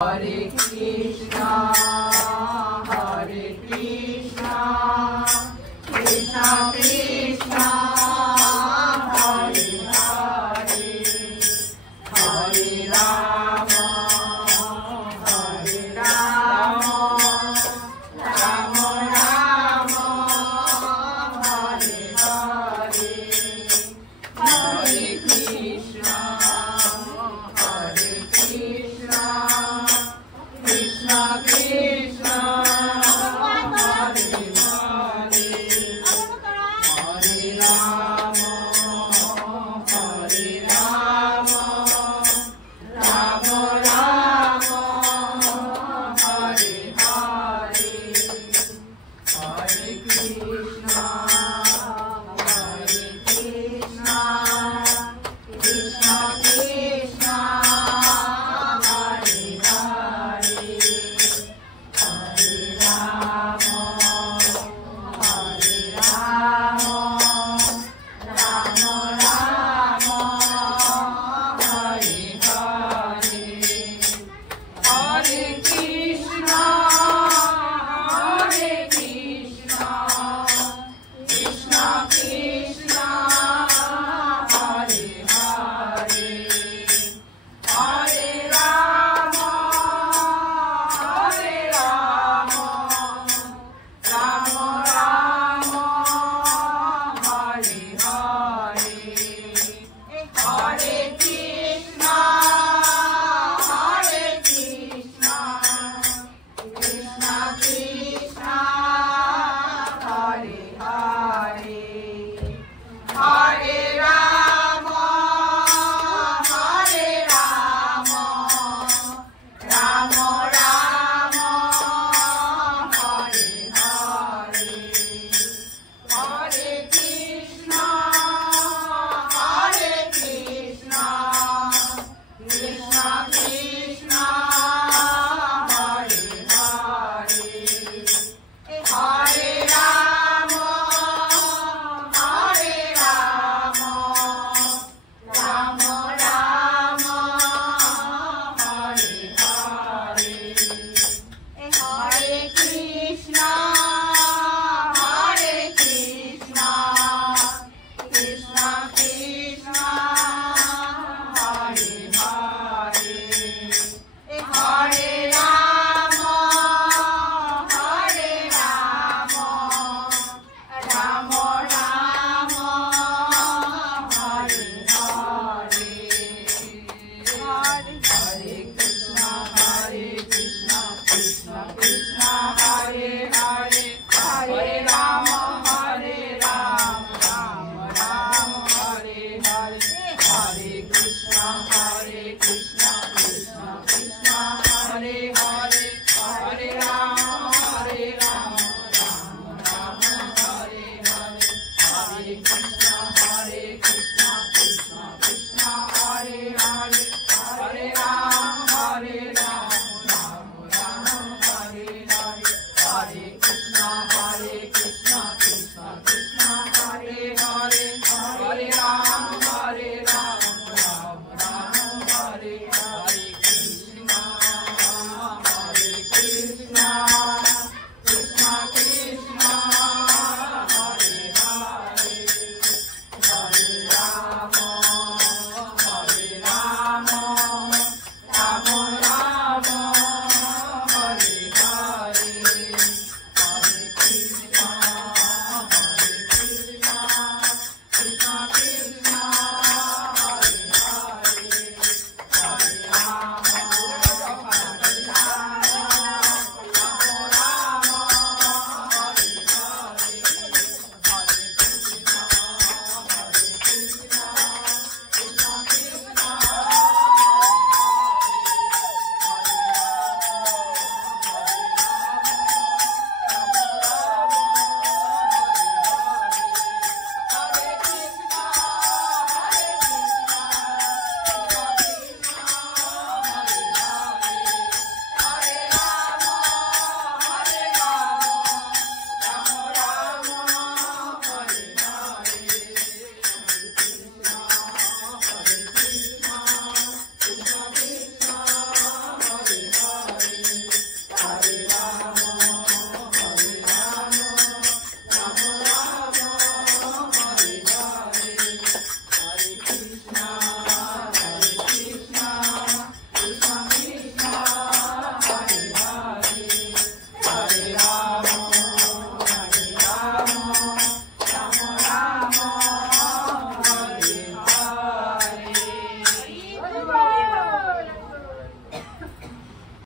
Hare Krishna, Hare Krishna, Krishna Krishna, Hare Hare, Hare Rama, Hare Rama, Rama Rama, Hare Hare, Hare Krishna, Hare Krishna, Krishna Krishna, Hare Hare, Hare Rama, Hare Rama, Rama Rama, Hare Hare, Hare Krishna, Hare Krishna, Krishna Krishna, Hare Hare, Hare Rama, Hare Rama, Rama Rama, Hare Hare, Hare Krishna, Hare Krishna, Krishna Krishna, Hare Hare, Hare Rama, Hare Rama, Rama Rama, Hare Hare, Hare Krishna, Hare Krishna, Krishna Krishna, Hare Hare, Hare Rama, Hare Rama, Rama Rama, Hare Hare, Hare Krishna, Hare Krishna, Krishna Krishna, Hare Hare, Hare Rama, Hare Rama, Rama Rama, Hare Hare, Hare Krishna, Hare Krishna, Krishna Krishna, Hare Hare, Hare Rama, Hare Rama, Rama Rama, Hare Hare, Hare Krishna, Krishna Krishna,